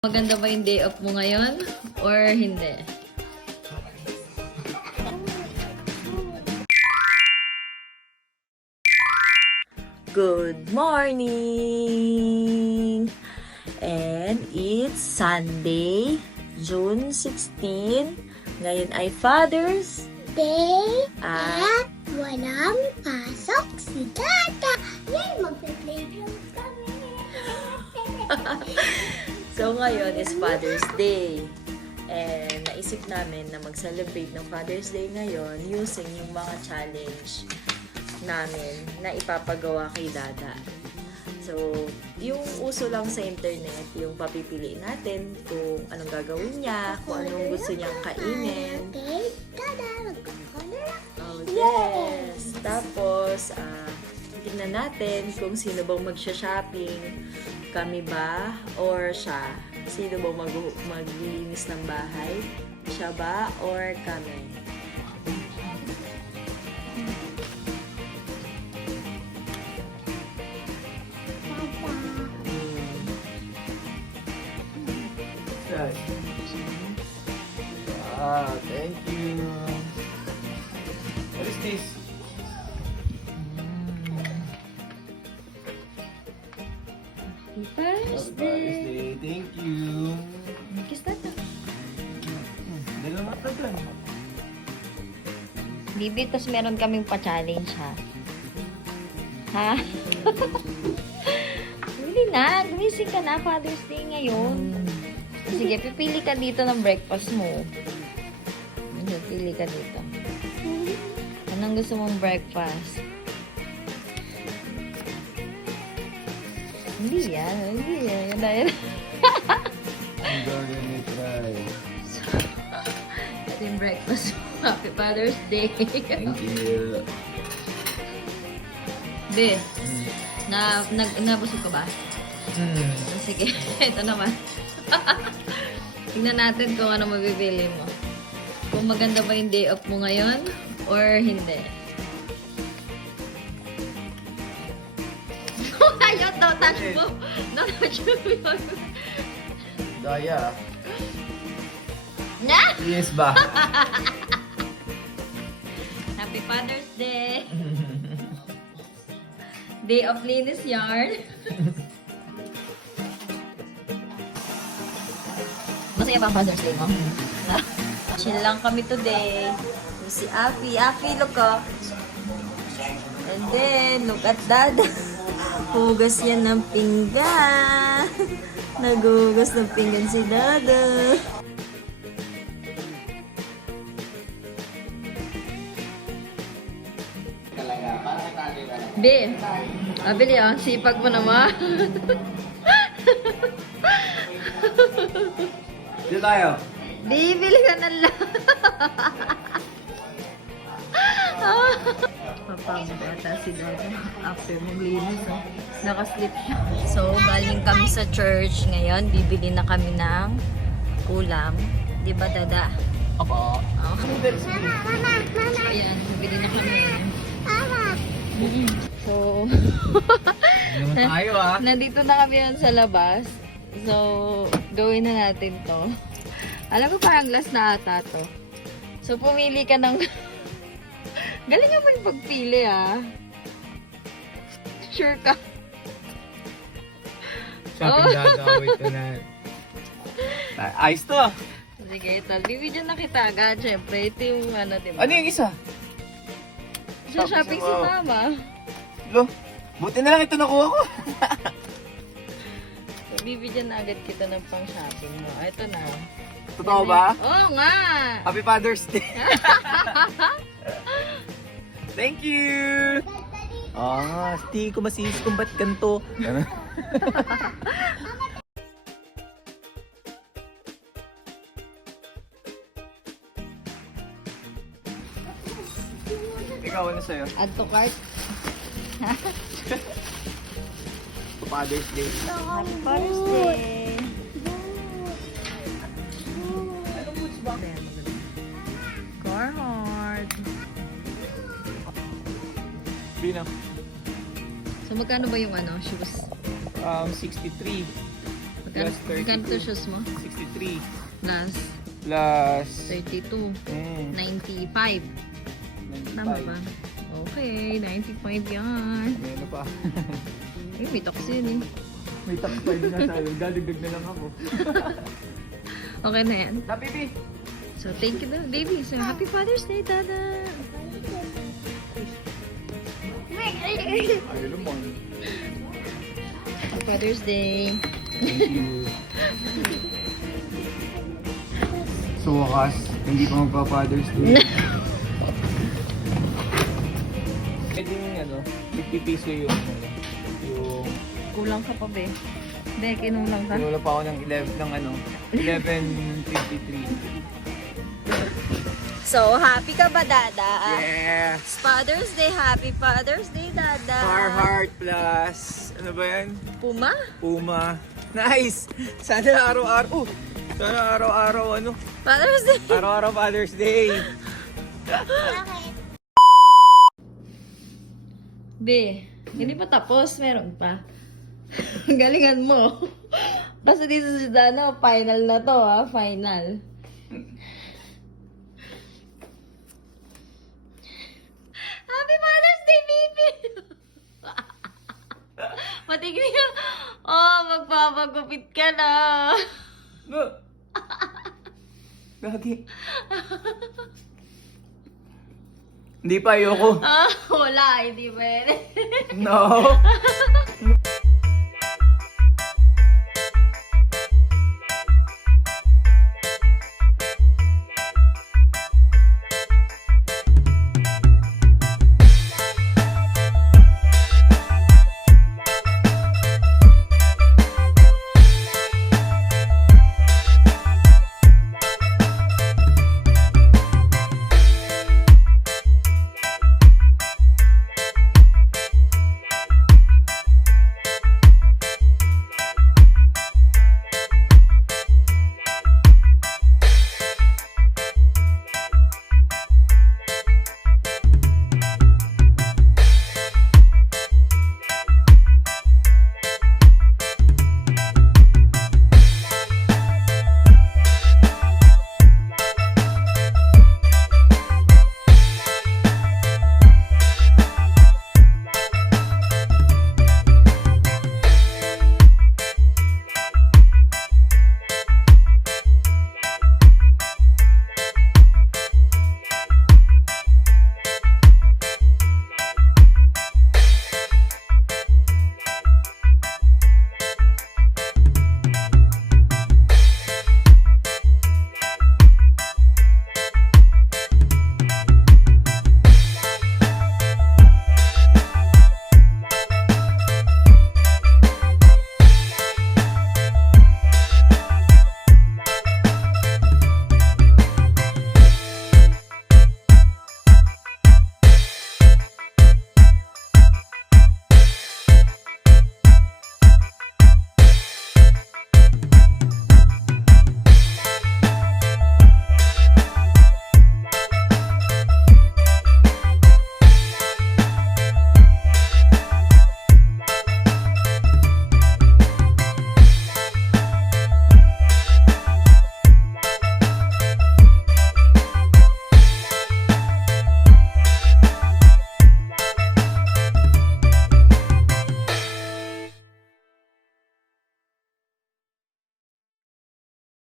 Maganda ba yung day off mo ngayon? Or hindi? Good morning! And it's Sunday, June 16. Ngayon ay Father's Day at at walang pasok si Tata. Yay! Magpe-playground kami. So ngayon is Father's Day. And naisip namin na mag-celebrate ng Father's Day ngayon using yung mga challenge namin na ipapagawa kay Dada. So, yung uso lang sa internet, yung papipiliin natin kung anong gagawin niya, kung anong gusto niyang kainin. Okay, Tata, magkakolor ako. Oh, yes! Tapos, tingnan natin kung sino bang magsha-shopping. Kami ba or siya? Sino bang maglilinis ng bahay? Siya ba or kami? Tata. Ah, thank you. What is this? First day! Thank you. Kiss Tata. Dala matagal. Bibi, tas meron kaming pa-challenge ha. Ha? Hindi na. Gumising ka na. Father's Day ngayon. Sige, pipili ka dito ng breakfast mo. Pipili ka dito. Anong gusto mong breakfast? Hindi yan. Hindi yan. Yan na yan. I'm gonna try. Ito yung breakfast mo. Happy Father's Day. Thank you. Be, nabusog ka ba? Sige, ito naman. Tingnan natin kung ano mabibili mo. Kung maganda ba yung day off mo ngayon or hindi. Ayaw daw, touch mo. No, touch mo. Daya. Na! Yes ba? Happy Father's Day! Day of linis yarn. Masaya ba ang Father's Day mo? Chill lang kami today. Si Afi. Afi, look oh. And then, look at Dada. Hugas yan ng pinggan. Nagugas ng pinggan si Dada. Be, abili ah. Sipag mo naman. Dito tayo. Bibili ka na lang. Papabata si Dada after maglinis. Oh. Nakaslip siya. So, galing kami sa church. Ngayon, bibili na kami ng ulam. Di ba, Dada? Apa? Oh. Noodles. Mama, mama, Ayan, bibili na kami. mama. So, Naman tayo ah. nandito na kami yan sa labas. So, gawin na natin to. Alam mo, parang last na ata to. So, pumili ka ng... Galing naman yung pagpili, ah. Sure ka. Shopping Dada. Wait na. Ayos to ah. Sige, ito. Bibidyo na kita agad. Siyempre, ito yung ano, diba? Ano yung isa? Sa shopping si Mama. Lo, buti na lang ito nakuha ko. So, bibidyan na agad kita ng pang-shopping mo. Ito na. Totoo ba? Oo nga! Happy Father's Day. Thank you. Ah, di ko masisis kung ba't ganito. Ikaw, ano sa'yo? Add to cart. Father's Day. Happy Father's Day! Carhart. Bina. So, magkano ba yung ano, shoes? 63. Plus 32. Ganito shoes mo? 63. Plus Plus... 32. Mm, 95. Tama ba? Okay, 95 yan. Meron pa. Eh, may tax yun eh. May top 5 na sa akin. Dadagdag na lang ako. Okay na yan. Happy B! So, thank you, baby. So, happy Father's Day, Dada. Ayaw naman. Happy Father's Day. Thank you. So, wakas, hindi pa magpa-Father's Day. Pwedeng, 50 piso yung Kulang ka pa, be. Be, kinulang ka. Wala pa ako ng 11.53. So, happy ka ba, Dada? Yes! Father's Day. Happy Father's Day, Dada. Carhartt plus, ano ba yan? Puma? Puma. Nice! Sana araw-araw, sana araw-araw, Father's Day. araw-araw Father's Day. Be, hindi pa tapos. Meron pa. Galingan mo. Kasi dito si Dano, final na to, ha? Final. Happy Father's Day, baby! Matigil yung... Oh, magpapagupit ka na. Gagi. Hindi pa, ayoko. Ah, wala, hindi pwede. No.